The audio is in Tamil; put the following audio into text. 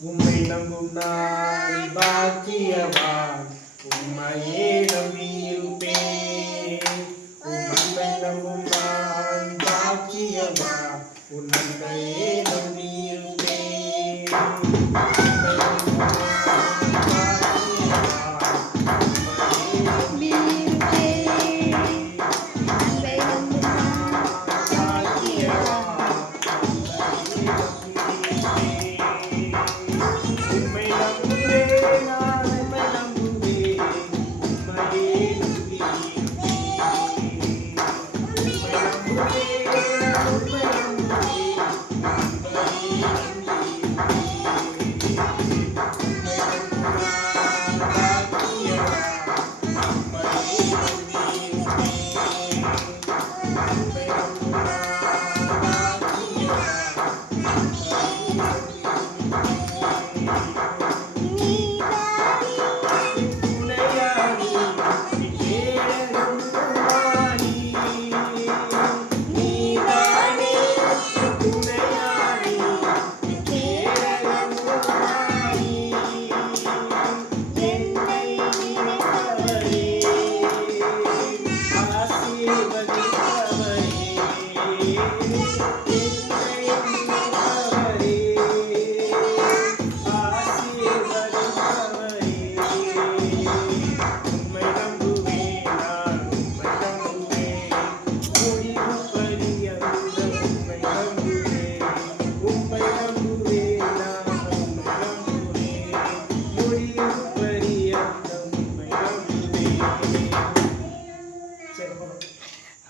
உம்மை நம்பும் நான் பாக்கியவான், உம்மையே நம்பியிருப்பேன். உம் அன்பை நம்பும் நான் பாக்கியவான், உன் அன்பையே நம்பியிருப்பேன். உம்மை நம்பும் நான் பாக்கியவான், உம்மையே நம்பியிருப்பேன். உம்மை நம்பும் நான் பாக்கியவான், உம்மையே நம்பியிருப்பேன். உம்மை நம்புவேன், நான் உம்மை நம்புவேன், உம்மையே நம்பியிருப்பேன். உம்மை நம்புவேன், நான் உம்மை நம்புவேன், உம்மையே நம்பியிருப்பேன். உம்மை நம்பும் நான் பாக்கியவான், உம்மையே நம்பியிருப்பேன். உம்மை நம்பும் நான் பாக்கியவான், உம்மையே நம்பியிருப்பேன்.